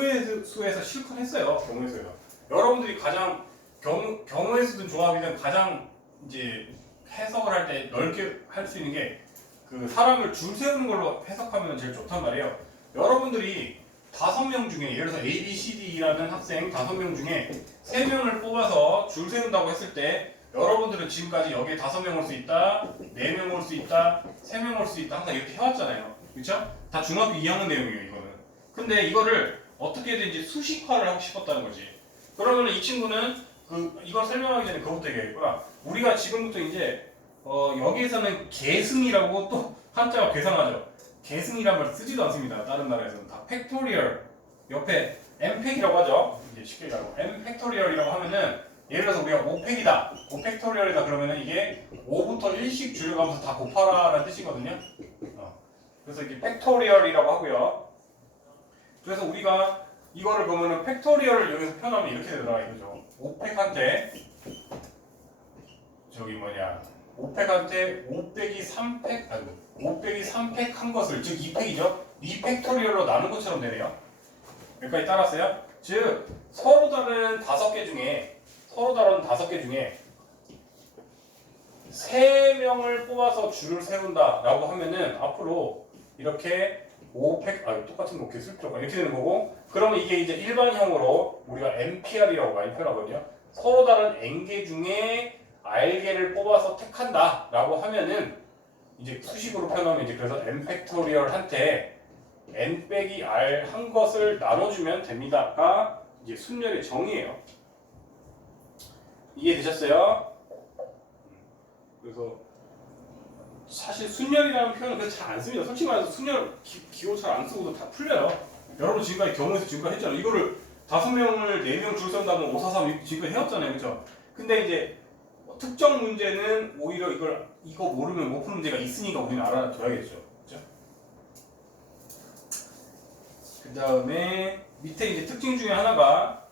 경우의 수에서 실컷 했어요. 경우의 수에서. 여러분들이 가장 경우의 수든 조합이든 가장 이제 해석을 할 때 넓게 할 수 있는 게 그 사람을 줄 세우는 걸로 해석하면 제일 좋단 말이에요. 여러분들이 5명 중에 예를 들어서 A, B, C, D라는 학생 5명 중에 3명을 뽑아서 줄 세운다고 했을 때 여러분들은 지금까지 여기에 5명 올 수 있다, 4명 올 수 있다, 3명 올 수 있다 항상 이렇게 해왔잖아요. 그렇죠? 다 중학교 2학년 내용이에요. 이거는. 근데 이거를 어떻게든지 수식화를 하고 싶었다는 거지. 그러면 이 친구는 이걸 설명하기 전에 그것부터 얘기하겠구나. 우리가 지금부터 이제 여기에서는 계승이라고 또 한자가 괴상하죠. 계승이란 말 쓰지도 않습니다. 다른 나라에서는 다 팩토리얼 옆에 m팩이라고 하죠. 이게 쉽게 얘기하고 m 팩토리얼이라고 하면은 예를 들어서 우리가 5팩이다, 5팩토리얼이다 그러면은 이게 5부터 1씩 줄여가면서 다 곱하라라는 뜻이거든요. 그래서 이게 팩토리얼이라고 하고요. 그래서 우리가 이거를 보면은 팩토리얼을 여기서 표현하면 이렇게 되더라 이거죠. 5팩한테 저기 뭐냐 5팩한테 5 빼기 3팩 아니 5 빼기 3팩 한 것을 즉 2팩이죠. 2팩토리얼로 나눈 것처럼 되네요. 여기까지 따랐어요? 즉 서로 다른 5개 중에 3명을 뽑아서 줄을 세운다 라고 하면은 앞으로 이렇게 5팩 똑같은 거 이렇게 쓸 필요가 이렇게 되는 거고, 그러면 이게 이제 일반형으로 우리가 MPR이라고 많이 표현하거든요. 서로 다른 N개 중에 R개를 뽑아서 택한다 라고 하면은 이제 수식으로 표현하면 이제 그래서 M 팩토리얼한테 N 빼기 R 한 것을 나눠주면 됩니다가 이제 순열의 정의예요. 이해되셨어요? 그래서 사실 순열이라는 표현은 그래서 잘 안 씁니다. 솔직히 말해서 순열 기호 잘 안 쓰고도 다 풀려요. 여러분 지금까지 경우에서 지금까지 했잖아요. 이거를 5명을 4명 줄 선다면 5, 4, 3 지금까지 해왔잖아요. 그렇죠? 근데 이제 특정 문제는 오히려 이거 모르면 못 푸는 문제가 있으니까 우리는 알아둬야겠죠. 그렇죠? 그 다음에 밑에 이제 특징 중에 하나가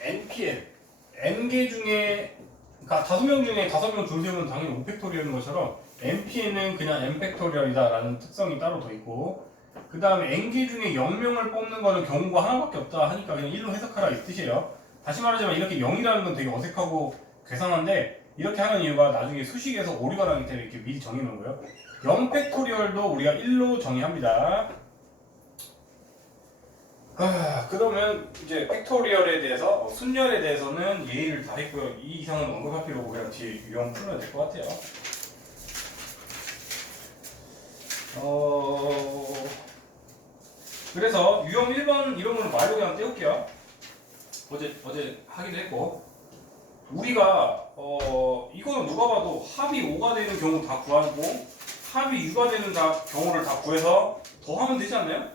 NPN N개 중에 그러니까 5명 중에 5명 줄 세우면 당연히 5팩토리얼인 것처럼 NPN은 그냥 N팩토리얼이다 라는 특성이 따로 더 있고, 그 다음에 N개 중에 0명을 뽑는 거는 경우가 하나밖에 없다 하니까 그냥 1로 해석하라 이 뜻이에요. 다시 말하자면 이렇게 0이라는 건 되게 어색하고 괴상한데 이렇게 하는 이유가 나중에 수식에서 오류가 나기 때문에 이렇게 미리 정해놓은 거예요. 0팩토리얼도 우리가 1로 정의합니다. 그러면 이제 팩토리얼에 대해서 순열에 대해서는 예의를 다 했고요. 이 이상은 언급할 필요 없고 그냥 뒤에 유형 풀면 될 것 같아요. 그래서 유형 1번 이런 거는 말로 그냥 떼올게요. 어제 하기도 했고, 우리가 이거는 누가 봐도 합이 5가 되는 경우 다 구하고 합이 6가 되는 경우를 다 구해서 더하면 되지 않나요?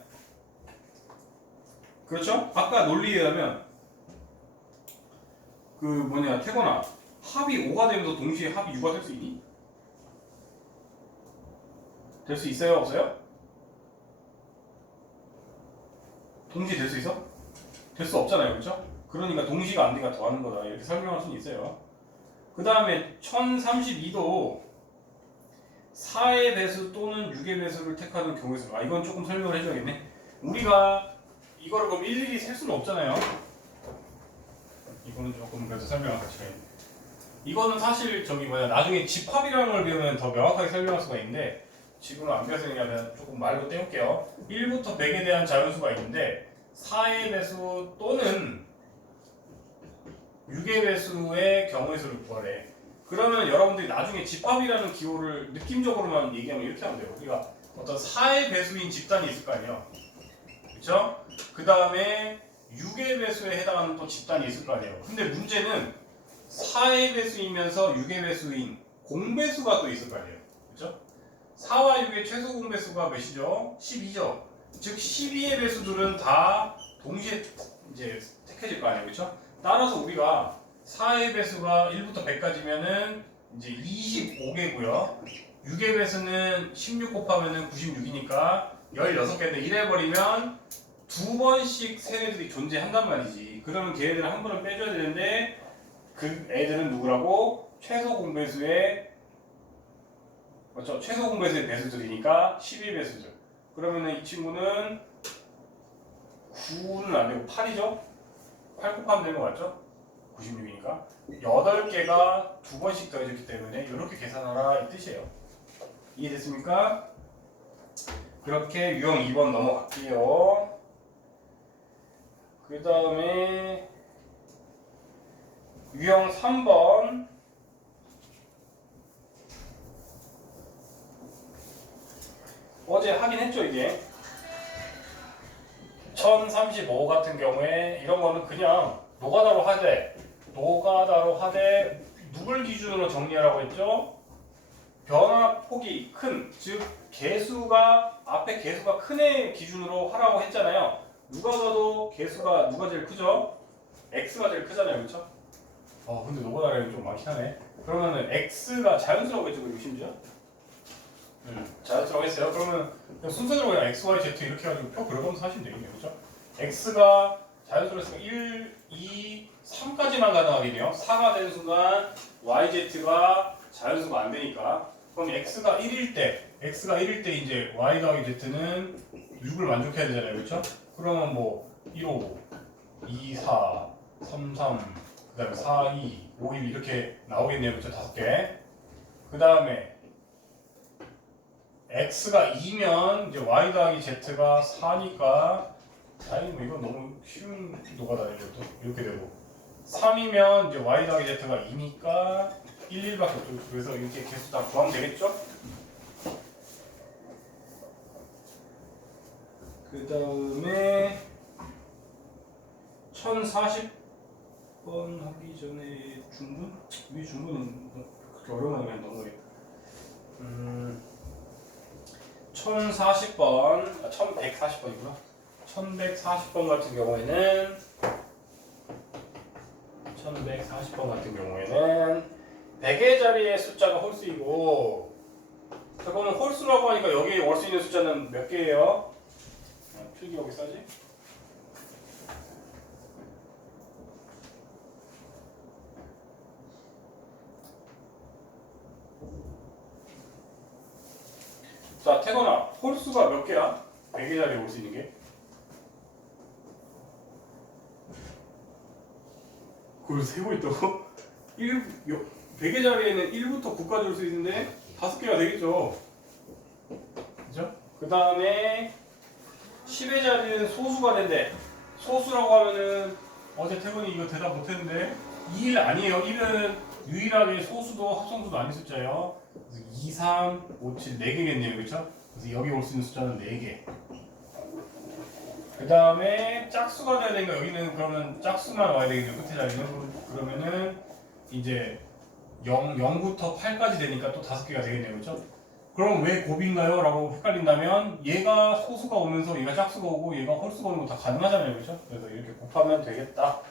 그렇죠? 아까 논리에 의하면 태건아, 합이 5가 되면서 동시에 합이 6가 될 수 있니? 될 수 있어요? 없어요? 동시에 될 수 있어? 될 수 없잖아요. 그렇죠? 그러니까 동시가 안 되니까 더하는 거다 이렇게 설명할 수는 있어요. 그 다음에 1032도 4의 배수 또는 6의 배수를 택하는 경우에 있어요. 이건 조금 설명을 해줘야겠네. 우리가 이거를 그럼 일일이 셀 수는 없잖아요. 이거는 조금 그래서 설명할 가치가 있네. 이거는 사실 나중에 집합이라는 걸 배우면 더 명확하게 설명할 수가 있는데 지금은 안 배웠으니까 조금 말로 떼올게요. 1부터 100에 대한 자연수가 있는데 4의 배수 또는 6의 배수의 경우의 수를 구하래. 그러면 여러분들이 나중에 집합이라는 기호를 느낌적으로만 얘기하면 이렇게 하면 돼요. 우리가 어떤 4의 배수인 집단이 있을 거 아니에요. 그렇죠? 그 다음에 6의 배수에 해당하는 또 집단이 있을 거 아니에요. 근데 문제는 4의 배수이면서 6의 배수인 공배수가 또 있을 거 아니에요. 그렇죠? 4와 6의 최소 공배수가 몇이죠? 12죠. 즉 12의 배수들은 다 동시에 이제 택해질 거 아니에요. 그렇죠? 따라서 우리가 4의 배수가 1부터 100까지면은 이제 25개고요. 6의 배수는 16 곱하면은 96이니까 16개인데 이래버리면 2번씩 세대들이 존재한단 말이지. 그러면 걔네들은 한 번은 빼줘야 되는데 그 애들은 누구라고? 최소 공배수의 맞죠? 최소 공배수의 배수들이니까 12배수들. 그러면은 이 친구는 9는 안 되고 8이죠? 8 곱하면 되는 거 맞죠? 96이니까 8개가 두 번씩 더해졌기 때문에 이렇게 계산하라 이 뜻이에요. 이해됐습니까? 그렇게 유형 2번 넘어갈게요. 그 다음에 유형 3번 어제 하긴 했죠. 이게 1035 같은 경우에 이런 거는 그냥 노가다로 하되 누굴 기준으로 정리하라고 했죠? 변화폭이 큰, 즉 개수가 앞에 개수가 큰 애 기준으로 하라고 했잖아요. 누가 봐도 개수가 누가 제일 크죠? x가 제일 크잖아요, 그렇죠? 근데 노가다량이 좀 많긴 하네. 그러면은 x가 자연스러우겠죠, 그리고 심지어? 자연스러워 했어요. 그러면 그냥 순서대로 그냥 x, y, z 이렇게 해가지고 표 그려가면서 하시면 되겠네요, 그렇죠? x가 자연스러웠으니까 1, 2, 3까지만 가능하겠네요. 4가 되는 순간 yz가 자연수가 안 되니까. 그럼 x가 1일 때 이제 y 더하기 z는 6을 만족해야 되잖아요, 그렇죠? 그러면 뭐 1, 5, 2, 4, 3, 3, 그다음에 4, 2, 5, 1 이렇게 나오겠네요, 그렇죠? 5개. 그 다음에 x가 2면 이제 y 더하기 z가 4니까 뭐 이건 너무 쉬운 노가다네요. 이것도 이렇게 되고 3이면 이제 y 더하기 z가 2니까 1, 1밖에 없죠. 그래서 이렇게 개수 다 구하면 되겠죠? 그 다음에 1040번 하기 전에 중분? 위 중분은 그렇게 어려운 건 넘어가겠다. 1040번, 1140번이구나. 1140번 같은 경우에는 100의 자리의 숫자가 홀수이고, 그러면 홀수라고 하니까 여기 올 수 있는 숫자는 몇 개예요? 필기 여기 써지? 자, 태건아, 홀수가 몇 개야? 100의 자리에 올 수 있는 게? 그걸 세고 있다고? 100의 자리에는 1부터 9까지 올 수 있는데 5개가 되겠죠. 그죠? 그 다음에 10의 자리는 소수가 된대. 소수라고 하면은 어제 태건이 이거 대답 못했는데 2일 아니에요. 1은 유일하게 소수도 합성수도 아닌 숫자예요. 그래서 2, 3, 5, 7, 4개겠네요. 그렇죠? 그래서 여기 올 수 있는 숫자는 4개. 그 다음에 짝수가 돼야 되니까 여기는 그러면 짝수만 와야 되겠죠. 끝에 자리는. 그러면은 이제 0부터 8까지 되니까 또 5개가 되겠네요. 그렇죠? 그럼 왜 곱인가요? 라고 헷갈린다면 얘가 소수가 오면서 얘가 짝수가 오고 얘가 홀수가 오는 거 다 가능하잖아요. 그렇죠? 그래서 이렇게 곱하면 되겠다.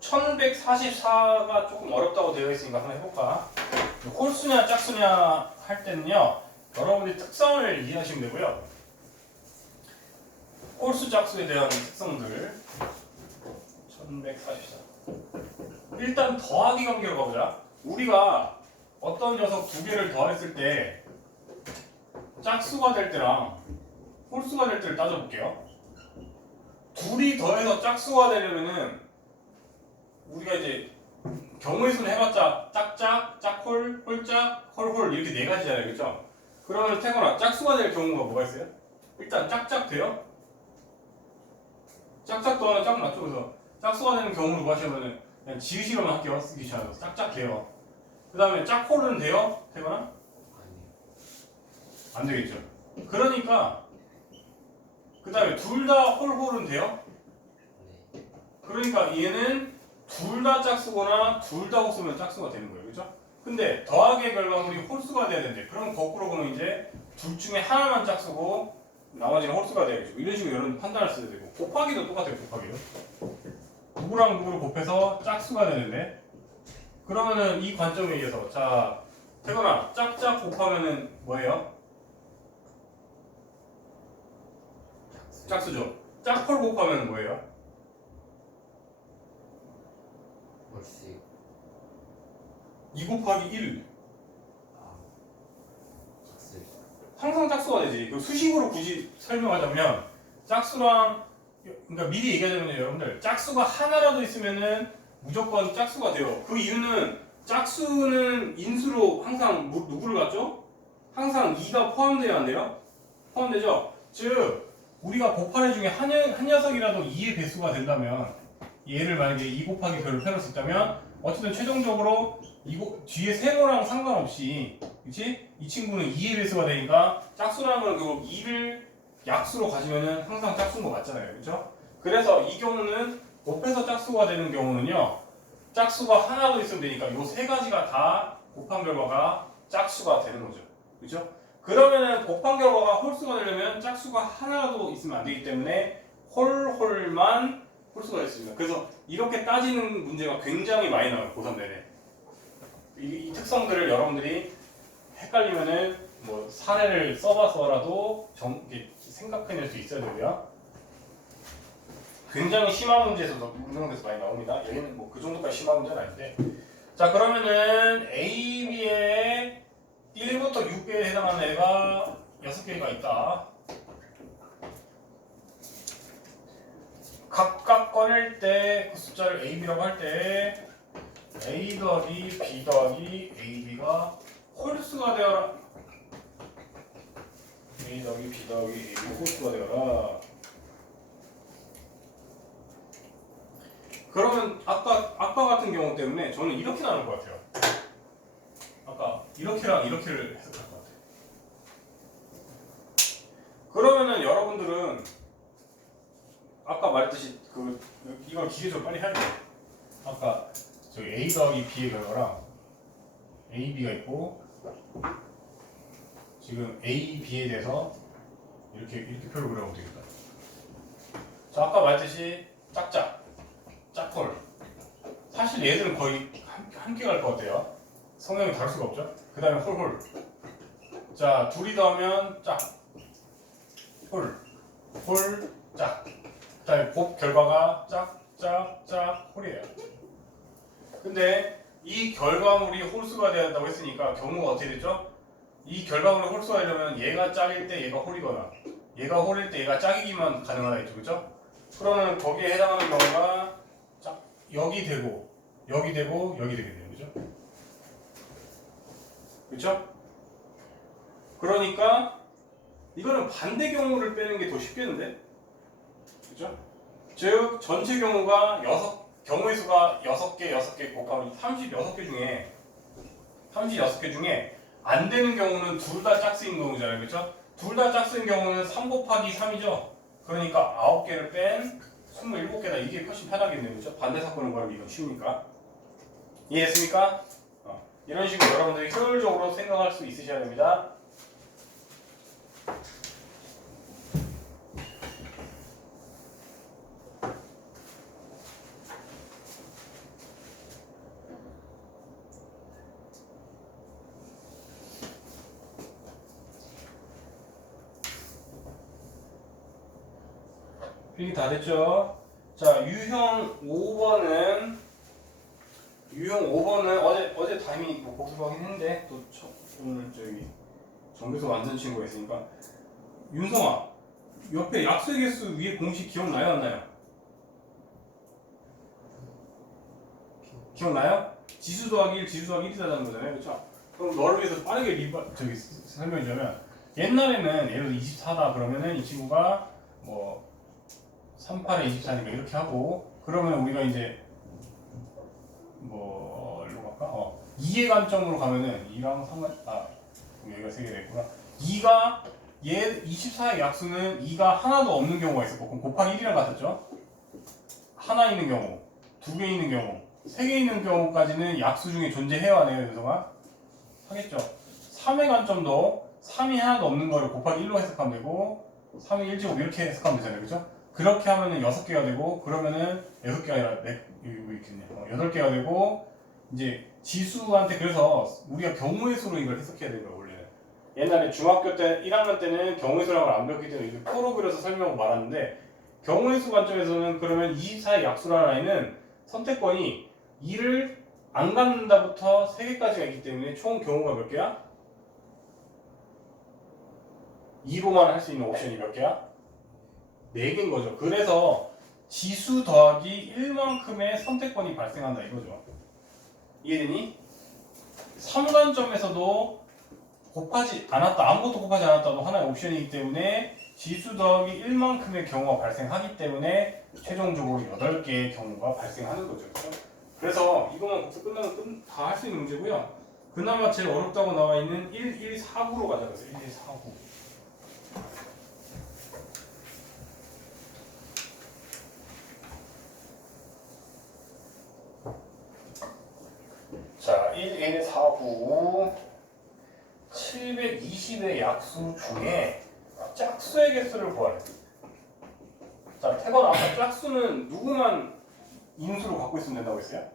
(1144가) 조금 어렵다고 되어 있으니까 한번 해볼까? 홀수냐 짝수냐 할 때는요, 여러분들이 특성을 이해하시면 되고요. 홀수 짝수에 대한 특성들 1144. 일단 더하기 관계로 가보자. 우리가 어떤 녀석 두 개를 더했을 때 짝수가 될 때랑 홀수가 될 때를 따져볼게요. 둘이 더해서 짝수가 되려면은 우리가 이제 경우의 수는 해봤자 짝짝, 짝홀, 홀짝, 홀홀 이렇게 네 가지잖아요, 그렇죠? 그러면 태거나 짝수가 될 경우가 뭐가 있어요? 일단 짝짝 돼요? 짝짝 더하면 짝 맞죠? 그래서 짝수가 되는 경우로 하시면은 그냥 지으시로만 할게요. 쓰기 귀찮아서 짝짝 돼요. 그 다음에 짝홀은 돼요? 태거나? 안 되겠죠. 그러니까 그 다음에 둘 다 홀홀은 돼요? 그러니까 얘는 둘 다 짝수거나 둘 다 홀수면 짝수가 되는 거예요. 그죠? 근데 더하기의 결과물이 홀수가 돼야 되는데 그럼 거꾸로 보면 이제 둘 중에 하나만 짝수고 나머지는 홀수가 돼야겠죠. 이런 식으로 여러분 판단할 수 있어야 되고 곱하기도 똑같아요. 곱하기도 누구랑 누구를 곱해서 짝수가 되는데 그러면은 이 관점에 의해서 자 태건아 짝짝 곱하면은 뭐예요? 짝수죠. 짝홀 곱하면 뭐예요? 2 곱하기 1. 아, 짝수. 항상 짝수가 되지. 그 수식으로 굳이 설명하자면 짝수랑 그러니까 미리 얘기하자면 여러분들 짝수가 하나라도 있으면은 무조건 짝수가 돼요. 그 이유는 짝수는 인수로 항상 누구를 갖죠? 항상 2가 포함되어야 한대요. 포함되죠? 즉 우리가 곱하기 중에 한 녀석이라도 2의 배수가 된다면 얘를 만약에 2 곱하기 별로 펴놓을 수 있다면 어쨌든 최종적으로 뒤에 세모랑 상관없이 그치? 이 친구는 2의 배수가 되니까 짝수라는 건 결국 2를 약수로 가지면은 항상 짝수인 거 맞잖아요. 그쵸? 그래서 이 경우는 곱해서 짝수가 되는 경우는요. 짝수가 하나도 있으면 되니까 이 세 가지가 다 곱한 결과가 짝수가 되는 거죠. 그죠? 그러면은 곱한 결과가 홀수가 되려면 짝수가 하나라도 있으면 안 되기 때문에 홀만 홀수가 있습니다. 그래서 이렇게 따지는 문제가 굉장히 많이 나와요. 고3 내내. 이 특성들을 여러분들이 헷갈리면은 뭐 사례를 써봐서라도 생각해낼 수 있어야 되고요. 굉장히 심한 문제에서도 운영돼서 많이 나옵니다. 여기는 뭐 그 정도까지 심한 문제는 아닌데. 자 그러면은 A, B에 1부터 6개에 해당하는 애가 6개가 있다. 각각 꺼낼 때 그 숫자를 A, B라고 할 때 A 더하기 B 더하기 A, B가 홀수가 되어라. A 더하기 B 더하기 A, B 홀수가 되어라. 그러면 아까 같은 경우 때문에 저는 이렇게 나눌 것 같아요. 아까 이렇게랑 이렇게를 해석할 것 같아요. 그러면은 여러분들은 아까 말했듯이 이걸 기계적으로 빨리 해야 돼요. 아까 저기 A 더하기 B의 결과랑 A, B가 있고 지금 A, B에 대해서 이렇게 표를 그려보면 되겠다. 자 아까 말했듯이 짝홀. 사실 얘들은 거의 함께 갈 것 같아요. 성향이 다를 수가 없죠. 그 다음에 홀. 자 둘이 더하면 짝. 홀, 짝. 그 다음에 곱 결과가 짝, 홀이에요. 근데 이 결과물이 홀수가 되어야 한다고 했으니까 경우가 어떻게 됐죠? 이 결과물이 홀수가 되려면 얘가 짝일 때 얘가 홀이거나 얘가 홀일 때 얘가 짝이기만 가능하겠죠. 그죠? 그러면 거기에 해당하는 경우가 여기 되고 여기 되겠네요. 그죠? 그쵸? 그러니까 이거는 반대 경우를 빼는 게 더 쉽겠는데? 그죠? 즉 전체 경우가 경우의 수가 6개 곱하면 36개 중에 안 되는 경우는 둘 다 짝수인 경우잖아요. 그렇죠? 둘 다 짝수인 경우는 3 곱하기 3이죠. 그러니까 9개를 뺀 27개다. 이게 훨씬 편하겠네요. 그렇죠? 반대 섞는 거라면 이건 쉬우니까. 이해했습니까? 이런 식으로 여러분들이 효율적으로 생각할 수 있으셔야 됩니다. 필기 다 됐죠? 자, 유형 5번은 어제 타이밍 뭐 복습하긴 했는데 또 오늘 저기 정교수 완전 친구가 있으니까 윤성아 옆에 약수의 개수 위에 공식 기억나요 안 나요? 기억나요? 지수 더하기 1, 지수 더하기 1이 다는 거잖아요. 그렇죠? 그럼 너를 위해서 빠르게 설명해주자면 옛날에는 예를 들어 24다 그러면은 이 친구가 뭐 38에 24니까 이렇게 하고 그러면 우리가 이제 뭐로 갈까? 2의 관점으로 가면은 2랑 여기가 3개 됐구나. 2가 얘 24의 약수는 2가 하나도 없는 경우가 있었고 그럼 곱하기 1이랑 같았죠? 하나 있는 경우, 2개 있는 경우, 3개 있는 경우까지는 약수 중에 존재해야 하네요. 윤성아 하겠죠? 3의 관점도 3이 하나도 없는 거를 곱하기 1로 해석하면 되고 3이 1제곱 이렇게 해석하면 되잖아요. 그죠? 그렇게 하면은 6개가 되고 그러면은 6개가 아니라 여기 있겠네. 8개가 되고 이제 지수한테 그래서 우리가 경우의 수로 이걸 해석해야 되는 거예요. 원래는 옛날에 중학교 때 1학년 때는 경우의 수라는 걸 안 배웠기 때문에 이걸 표로 그려서 설명하고 말았는데 경우의 수 관점에서는 그러면 24의 약수라는 아이는 선택권이 2를 안 갖는다부터 3개까지가 있기 때문에 총 경우가 몇 개야? 2로만 할 수 있는 옵션이 몇 개야? 4개인 거죠. 그래서 지수 더하기 1만큼의 선택권이 발생한다 이거죠. 이해되니? 3관점에서도 곱하지 않았다, 아무것도 곱하지 않았다도 하나의 옵션이기 때문에 지수 더하기 1만큼의 경우가 발생하기 때문에 최종적으로 8개의 경우가 발생하는 거죠. 그래서 이거만 복습 끝나면 다 할 수 있는 문제고요. 그나마 제일 어렵다고 나와 있는 1149로 가자. 그래서 1149. 자, 1149 720의 약수 중에 짝수의 개수를 구하래. 자, 태건 아까 짝수는 누구만 인수로 갖고 있으면 된다고 했어요?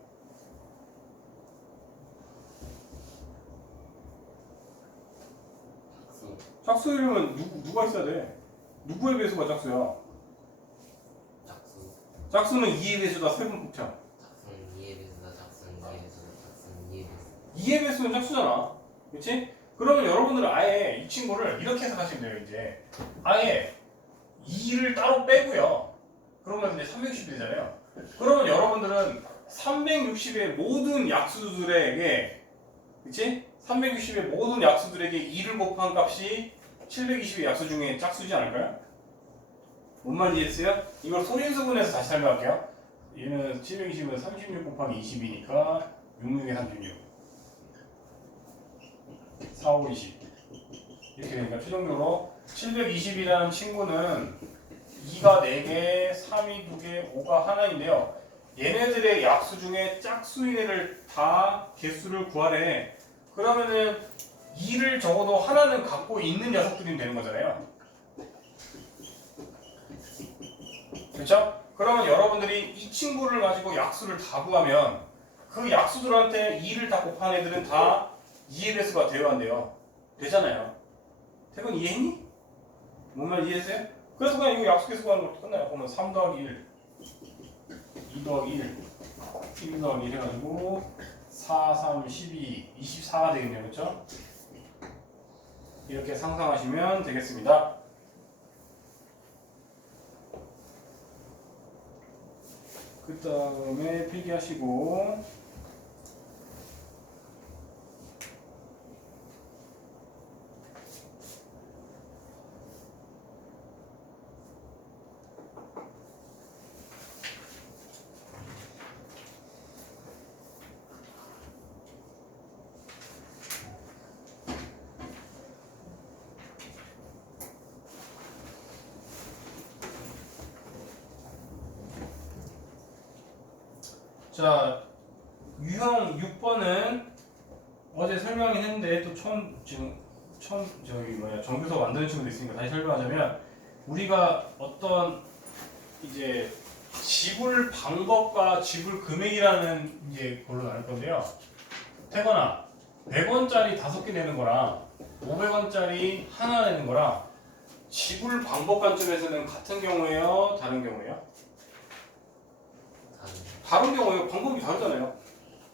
짝수 이름은 누가 있어야 돼? 누구의 배수가 짝수야? 짝수. 짝수는 2의 배수다. 세분 뽑자. 짝수는 2의 배수다. 짝수는 2의 배수다. 짝수는 2의 배수. 2의 배수는 짝수잖아. 그렇지? 그러면 여러분들은 아예 이 친구를 이렇게 해석하시면 돼요. 이제 아예 2를 따로 빼고요. 그러면 이제 360이 되잖아요. 그러면 여러분들은 360의 모든 약수들에게, 그치? 360의 모든 약수들에게 2를 곱한 값이 720의 약수 중에 짝수지 않을까요? 뭔 말인지 이해했어요? 이걸 소인수분해서 다시 설명할게요. 얘는 720은 36 곱하기 20이니까 66에 36 4, 5, 20 이렇게 되니까 최종적으로 720이라는 친구는 2가 4개, 3이 2개, 5가 하나인데요. 얘네들의 약수 중에 짝수인 애를 다 개수를 구하래. 그러면은 2를 적어도 하나는 갖고 있는 녀석들이 되는 거잖아요. 그렇죠? 그러면 여러분들이 이 친구를 가지고 약수를 다 구하면 그 약수들한테 2를 다 곱한 애들은 다 2의 배수가 되어야 한대요. 되잖아요. 태근 이해했니? 뭔 말 이해했어요? 그래서 그냥 이거 약수계수 구하는 것도 끝나요. 보면 3 더하기 1, 2 더하기 1, 1 더하기 1 해가지고 4, 3, 12, 24가 되겠네요. 그렇죠? 이렇게 상상하시면 되겠습니다. 그 다음에 필기하시고 자, 유형 6번은 어제 설명을 했는데 또 지금 정규서 만드는 친구도 있으니까 다시 설명하자면 우리가 어떤 이제 지불 방법과 지불 금액이라는 이제 걸로 나눌 건데요. 태거나 100원짜리 5개 내는 거랑 500원짜리 하나 내는 거랑 지불 방법 관점에서는 같은 경우예요? 다른 경우예요? 다른 경우에 방법이 다르잖아요.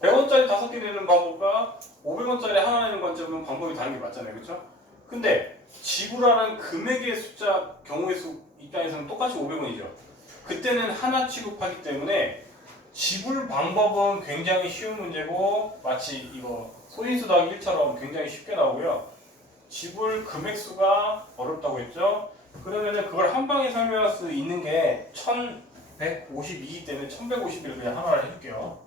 100원짜리 5개 내는 방법과 500원짜리 하나 내는 관점은 방법이 다른 게 맞잖아요. 그렇죠? 근데 지불하는 금액의 숫자 경우의 수 입장에서는 똑같이 500원이죠. 그때는 하나 취급하기 때문에 지불 방법은 굉장히 쉬운 문제고 마치 이거 소인수 더하기 1처럼 굉장히 쉽게 나오고요. 지불 금액수가 어렵다고 했죠. 그러면은 그걸 한 방에 설명할 수 있는 게 1152이기 때문에 1151을 그냥 하나를 해줄게요.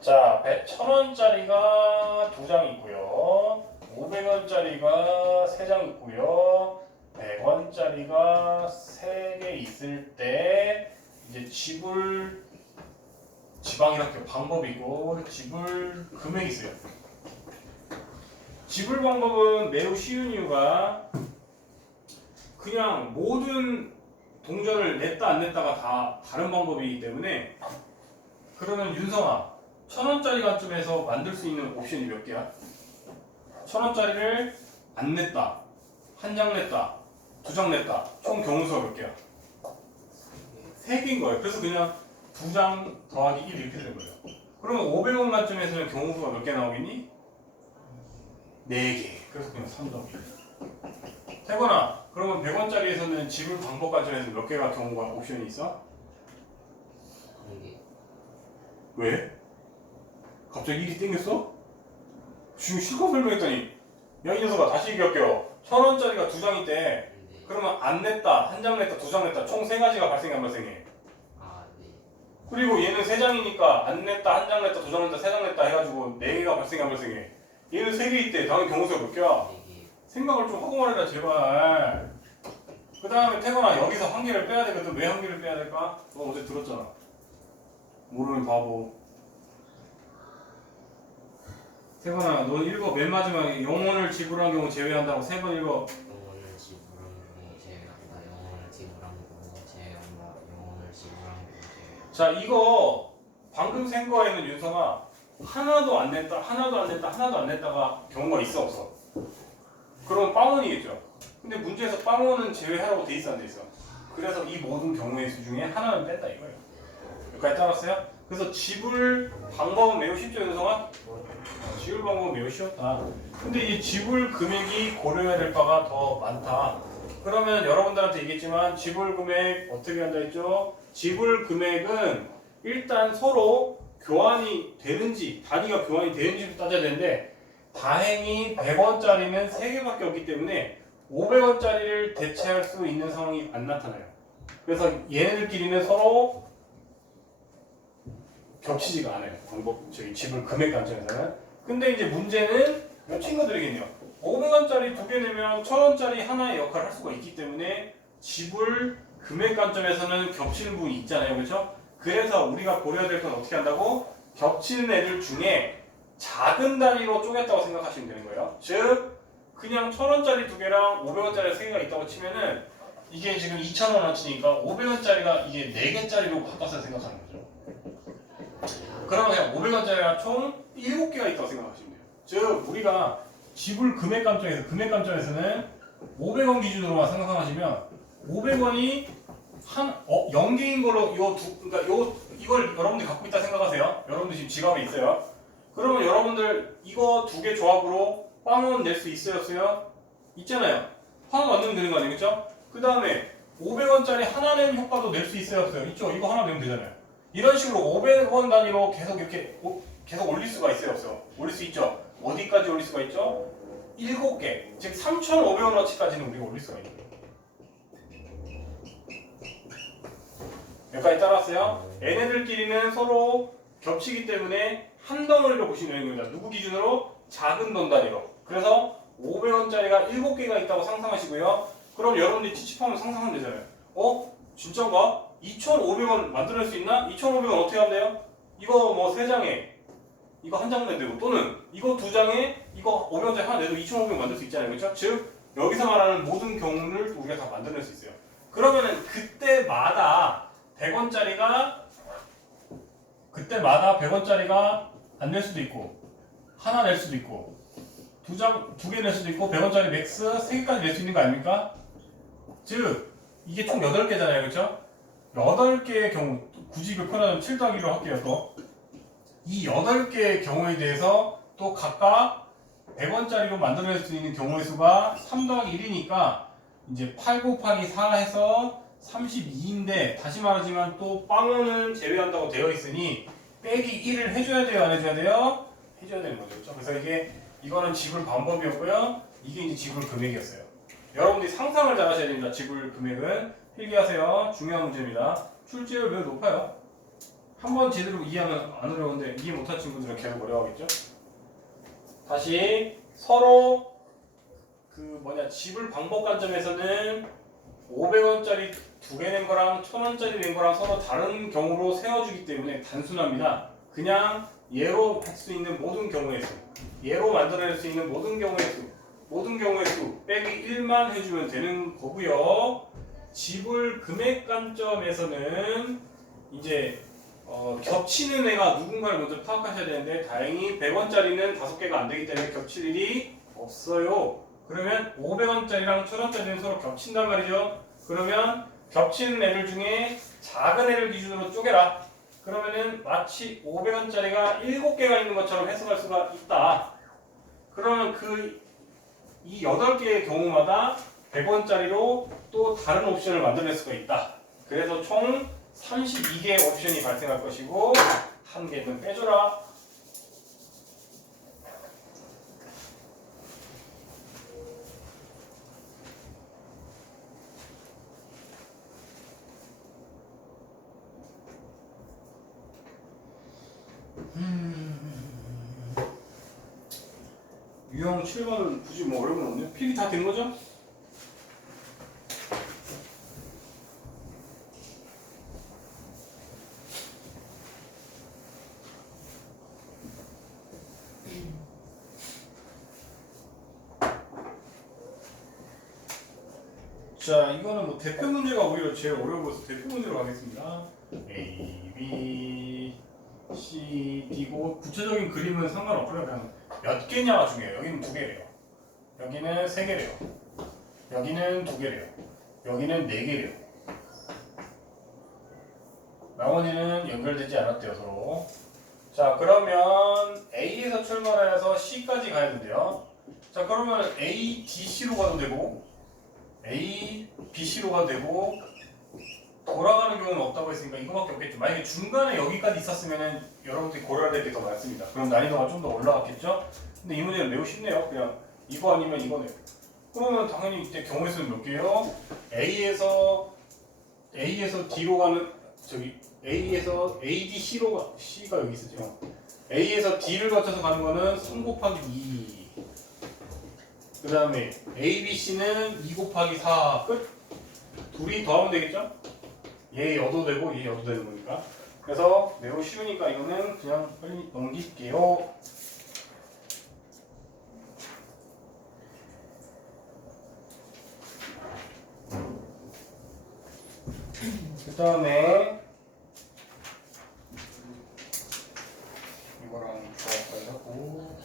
자, 1000원짜리가 2장 있고요. 500원짜리가 3장 있고요. 100원짜리가 3개 있을 때 이제 지방이랄게요. 방법이고 지불 금액이 있어요. 지불 방법은 매우 쉬운 이유가 그냥 모든 동전을 냈다 안 냈다가 다 다른 방법이기 때문에. 그러면 윤성아 1000원짜리 관점에서 만들 수 있는 옵션이 몇 개야? 1000원짜리를 안 냈다, 한 장 냈다, 2장 냈다, 총 경우수가 몇 개야? 3개인 거예요. 그래서 그냥 2장 더하기 1 이렇게 되는 거예요. 그러면 500원 만점에서는 경우수가 몇 개 나오겠니? 4개. 그래서 그냥 3더하기. 태건아, 그러면 100원짜리에서는 지불 방법 관점에서 몇 개가 경우가 옵션이 있어? 한 개. 왜? 갑자기 일이 땡겼어? 지금 실컷 설명했더니 야 이 녀석아 다시 얘기할게요. 1000원짜리가 2장 있대. 네. 그러면 안 냈다, 1장 냈다, 2장 냈다 총 3가지가 발생해 안 발생해? 아, 네. 그리고 얘는 3장이니까 안 냈다, 1장 냈다, 2장 냈다, 3장 냈다 해가지고 4개가 발생해 안 발생해? 얘는 3개 있대. 당연히 경우수가 몇 개야? 4개. 생각을 좀 하고 말해라 제발. 그 다음에 태건아 여기서 한 개를 빼야 되거든. 왜 한 개를 빼야 될까? 너 어제 들었잖아. 모르는 바보. 태건아 넌 읽어. 맨 마지막에 영혼을 지불한 경우 제외한다고 3번 읽어. 영혼을 지불한 경우 제외한다. 영혼을 지불한 경우 제외한다. 영혼을 지불한 경우 제외한다. 자 이거 방금 센 거에는 윤성아 하나도 안 냈다, 하나도 안 냈다, 하나도 안 냈다가 경우가 있어 없어? 그럼 빵원이겠죠. 근데 문제에서 빵원은 제외하라고 돼 있어 안 돼 있어? 그래서 이 모든 경우의 수 중에 하나는 뺀다 이거예요. 여기까지 따랐어요? 그래서 지불 방법은 매우 쉽죠 윤성아? 지불 방법은 매우 쉬웠다. 근데 이 지불 금액이 고려해야 될 바가 더 많다. 그러면 여러분들한테 얘기했지만 지불 금액 어떻게 한다 했죠? 지불 금액은 일단 서로 교환이 되는지 단위가 교환이 되는지를 따져야 되는데 다행히 100원짜리는 3개밖에 없기 때문에 500원짜리를 대체할 수 있는 상황이 안 나타나요. 그래서 얘네들끼리는 서로 겹치지가 않아요. 저기 지불 금액 관점에서는. 근데 이제 문제는 이 친구들이겠네요. 500원짜리 2개 내면 1000원짜리 하나의 역할을 할 수가 있기 때문에 지불 금액 관점에서는 겹치는 부분이 있잖아요. 그렇죠? 그래서 우리가 고려해야 될 건 어떻게 한다고? 겹치는 애들 중에 작은 단위로 쪼갰다고 생각하시면 되는 거예요. 즉 그냥 1000원짜리 2개랑 500원짜리 3개가 있다고 치면은 이게 지금 2000원어치니까 500원짜리가 이게 4개짜리로 바꿔서 생각하는 거죠. 그러면 그냥 500원짜리가 총 7개가 있다고 생각하시면 돼요. 즉 우리가 지불 금액 관점에서는 500원 기준으로만 생각하시면 500원이 0개인 걸로 이걸 여러분들이 갖고 있다 생각하세요. 여러분들 지금 지갑에 있어요. 그러면 여러분들 이거 2개 조합으로 빵원 낼 수 있어요? 없어요? 있잖아요. 하나 안 내면 되는 거 아니겠죠? 그 다음에 500원짜리 하나 내는 효과도 낼 수 있어요? 없어요? 있죠? 이거 하나 내면 되잖아요. 이런 식으로 500원 단위로 계속 이렇게 계속 올릴 수가 있어요? 없어요? 올릴 수 있죠? 어디까지 올릴 수가 있죠? 7개. 즉 3,500원어치까지는 우리가 올릴 수가 있는 거예요. 여기까지 따라왔어요? 얘네들끼리는 서로 겹치기 때문에 한 덩어리로 보시면 되는 겁니다. 누구 기준으로? 작은 돈 단위로. 그래서 500원짜리가 7개가 있다고 상상하시고요. 그럼 여러분들이 찝찝하면 상상하면 되잖아요. 진짠가? 2,500원 만들어낼 수 있나? 2,500원 어떻게 하면 돼요? 이거 뭐 3장에 이거 한 장 내도 되고 또는 이거 2장에 이거 500원짜리 하나 내도 2,500원 만들 수 있잖아요. 그렇죠? 즉 여기서 말하는 모든 경우를 우리가 다 만들어낼 수 있어요. 그러면은 그때마다 100원짜리가 안 낼 수도 있고 하나 낼 수도 있고 2개 낼 수도 있고 100원짜리 맥스 3개까지 낼 수 있는 거 아닙니까? 즉 이게 총 8개잖아요. 그렇죠? 8개의 경우 굳이 이거 편하면 7 더하기로 할게요. 또 이 8개의 경우에 대해서 또 각각 100원짜리로 만들어낼 수 있는 경우의 수가 3 더하기 1이니까 이제 8 곱하기 4 해서 32인데 다시 말하지만 또 빵원은 제외한다고 되어 있으니 빼기 1을 해줘야 돼요? 안 해줘야 돼요? 해줘야 되는 거죠. 그렇죠? 그래서 이거는 지불 방법이었고요. 이게 이제 지불 금액이었어요. 여러분들이 상상을 잘 하셔야 됩니다. 지불 금액은 필기하세요. 중요한 문제입니다. 출제율 매우 높아요. 한번 제대로 이해하면 안 어려운데 이해 못한 친구들은 계속 어려워하겠죠? 다시 서로 지불 방법 관점에서는 500원짜리 2개 낸 거랑 1000원짜리 낸 거랑 서로 다른 경우로 세워주기 때문에 단순합니다. 그냥 예로 할 수 있는 모든 경우의 수, 예로 만들어낼 수 있는 모든 경우의 수 빼기 1만 해주면 되는 거고요. 지불 금액 관점에서는 이제 겹치는 애가 누군가를 먼저 파악하셔야 되는데 다행히 100원짜리는 5개가 안 되기 때문에 겹칠 일이 없어요. 그러면 500원짜리랑 1000원짜리는 서로 겹친단 말이죠. 그러면 겹치는 애들 중에 작은 애를 기준으로 쪼개라. 그러면은 마치 500원짜리가 7개가 있는 것처럼 해석할 수가 있다. 그러면 이 8개의 경우마다 100원짜리로 또 다른 옵션을 만들어낼 수가 있다. 그래서 총 32개의 옵션이 발생할 것이고 한 개는 빼줘라. 유형 7번은 굳이 뭐 어려운 건 없네요. 필기 다 된 거죠? 자, 이거는 뭐 대표 문제가 오히려 제일 어려워 보여서 대표 문제로 가겠습니다. A, B, C, D고 구체적인 그림은 상관없고요. 그냥 몇 개냐가 중요해요. 여기는 2개래요. 여기는 3개래요. 여기는 2개래요. 여기는 4개래요. 나머지는 연결되지 않았대요, 서로. 자, 그러면 A에서 출발해서 C까지 가야 된대요. 자, 그러면 A, D, C로 가도 되고 A, B, C로 가도 되고 돌아가는 경우는 없다고 했으니까 이거밖에 없겠죠. 만약에 중간에 여기까지 있었으면 여러분들이 고려해야 될 게 더 많습니다. 그럼 난이도가 좀 더 올라갔겠죠? 근데 이 문제는 매우 쉽네요. 그냥 이거 아니면 이거네요. 그러면 당연히 이때 경우의 수는 몇 개예요? A에서 D로 가는 A에서 A, D, C가 여기 있었죠. A에서 D를 거쳐서 가는 거는 3 곱하기 2. 그 다음에 A, B, C는 2 곱하기 4 끝? 둘이 더하면 되겠죠? 얘 여도 되고 얘 여도 되는 거니까. 그래서 매우 쉬우니까 이거는 그냥 빨리 넘길게요. 그 다음에 이거랑 조합까지 하고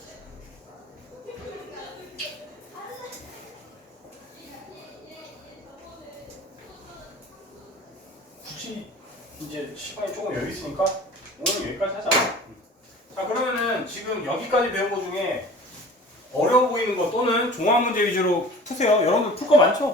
굳이 이제 시간이 조금 여유 있으니까 오늘 여기까지 하자. 자, 그러면은 지금 여기까지 배운 것 중에 어려워 보이는 거 또는 종합 문제 위주로 푸세요. 여러분들 풀 거 많죠?